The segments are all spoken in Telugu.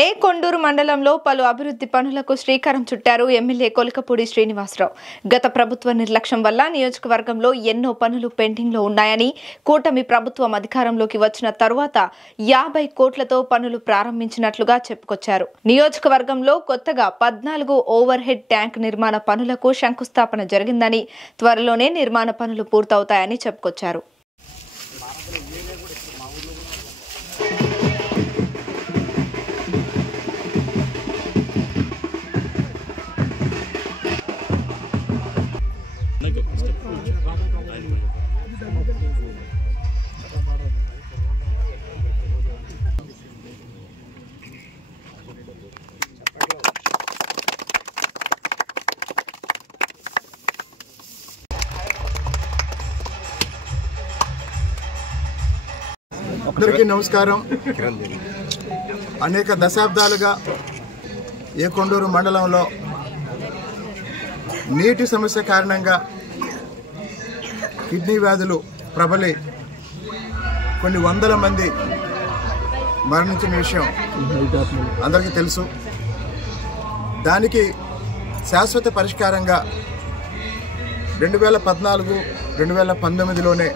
ఏ కొండూరు మండలంలో పలు అభివృద్ధి పనులకు శ్రీకారం చుట్టారు ఎమ్మెల్యే కొలకపూడి శ్రీనివాసరావు. గత ప్రభుత్వ నిర్లక్ష్యం వల్ల నియోజకవర్గంలో ఎన్నో పనులు పెండింగ్ లో ఉన్నాయని, కూటమి ప్రభుత్వం అధికారంలోకి వచ్చిన తరువాత 50 కోట్లతో పనులు ప్రారంభించినట్లుగా చెప్పుకొచ్చారు. నియోజకవర్గంలో కొత్తగా 14 ఓవర్ హెడ్ ట్యాంక్ నిర్మాణ పనులకు శంకుస్థాపన జరిగిందని, త్వరలోనే నిర్మాణ పనులు పూర్తవుతాయని చెప్పుకొచ్చారు. అందరికీ నమస్కారం. అనేక దశాబ్దాలుగా ఏ కొండూరు మండలంలో నీటి సమస్య కారణంగా కిడ్నీ వ్యాధులు ప్రబలి కొన్ని వందల మంది మరణించిన విషయం అందరికీ తెలుసు. దానికి శాశ్వత పరిష్కారంగా 2014-2019లోనే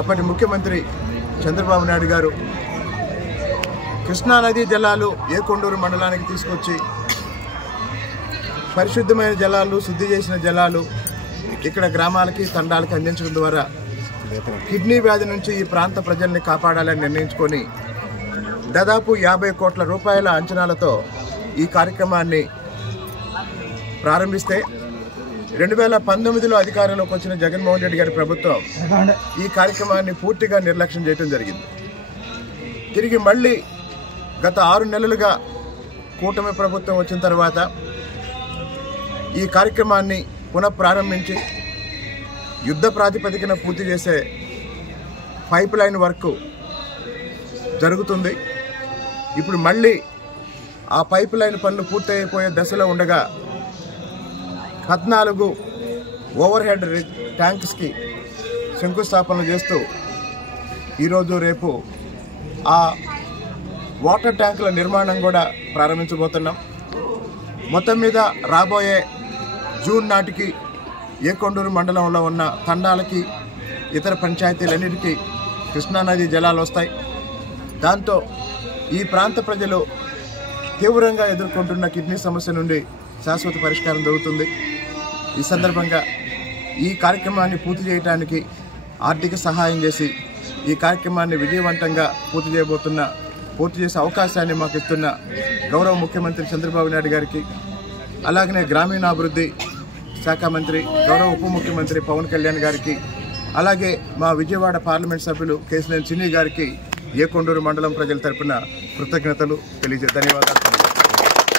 అప్పటి ముఖ్యమంత్రి చంద్రబాబు నాయుడు గారు కృష్ణానదీ జలాలు ఏ కొండూరు మండలానికి తీసుకొచ్చి పరిశుద్ధమైన జలాలు, శుద్ధి చేసిన జలాలు ఇక్కడ గ్రామాలకి, తండాలకి అందించడం ద్వారా కిడ్నీ వ్యాధి నుంచి ఈ ప్రాంత ప్రజల్ని కాపాడాలని నిర్ణయించుకొని దాదాపు 50 కోట్ల రూపాయల అంచనాలతో ఈ కార్యక్రమాన్ని ప్రారంభిస్తే 2019లో అధికారంలోకి వచ్చిన జగన్మోహన్ రెడ్డి గారి ప్రభుత్వం ఈ కార్యక్రమాన్ని పూర్తిగా నిర్లక్ష్యం చేయడం జరిగింది. తిరిగి మళ్ళీ గత 6 నెలలుగా కూటమి ప్రభుత్వం వచ్చిన తర్వాత ఈ కార్యక్రమాన్ని పునఃప్రారంభించి యుద్ధ ప్రాతిపదికన పూర్తి చేసే పైప్ లైన్ వర్క్ జరుగుతుంది. ఇప్పుడు మళ్ళీ ఆ పైప్ లైన్ పనులు పూర్తయిపోయే దశలో ఉండగా 14 ఓవర్ హెడ్ ట్యాంక్స్కి శంకుస్థాపన చేస్తూ ఈరోజు రేపు ఆ వాటర్ ట్యాంకుల నిర్మాణం కూడా ప్రారంభించబోతున్నాం. మొత్తం మీద రాబోయే జూన్ నాటికి ఏ కొండూరు మండలంలో ఉన్న తండాలకి, ఇతర పంచాయతీలన్నిటికీ కృష్ణానది జలాలు వస్తాయి. దాంతో ఈ ప్రాంత ప్రజలు తీవ్రంగా ఎదుర్కొంటున్న కిడ్నీ సమస్య నుండి శాశ్వత పరిష్కారం దొరుకుతుంది. ఈ సందర్భంగా ఈ కార్యక్రమాన్ని పూర్తి చేయడానికి ఆర్థిక సహాయం చేసి ఈ కార్యక్రమాన్ని విజయవంతంగా పూర్తి చేసే అవకాశాన్ని మాకు ఇస్తున్న గౌరవ ముఖ్యమంత్రి చంద్రబాబు నాయుడు గారికి, అలాగనే గ్రామీణాభివృద్ధి శాఖ మంత్రి గౌరవ ఉప ముఖ్యమంత్రి పవన్ కళ్యాణ్ గారికి, అలాగే మా విజయవాడ పార్లమెంట్ సభ్యులు కేశినేని చిన్ని గారికి ఏ కొండూరు మండలం ప్రజల తరపున కృతజ్ఞతలు ధన్యవాదాలు.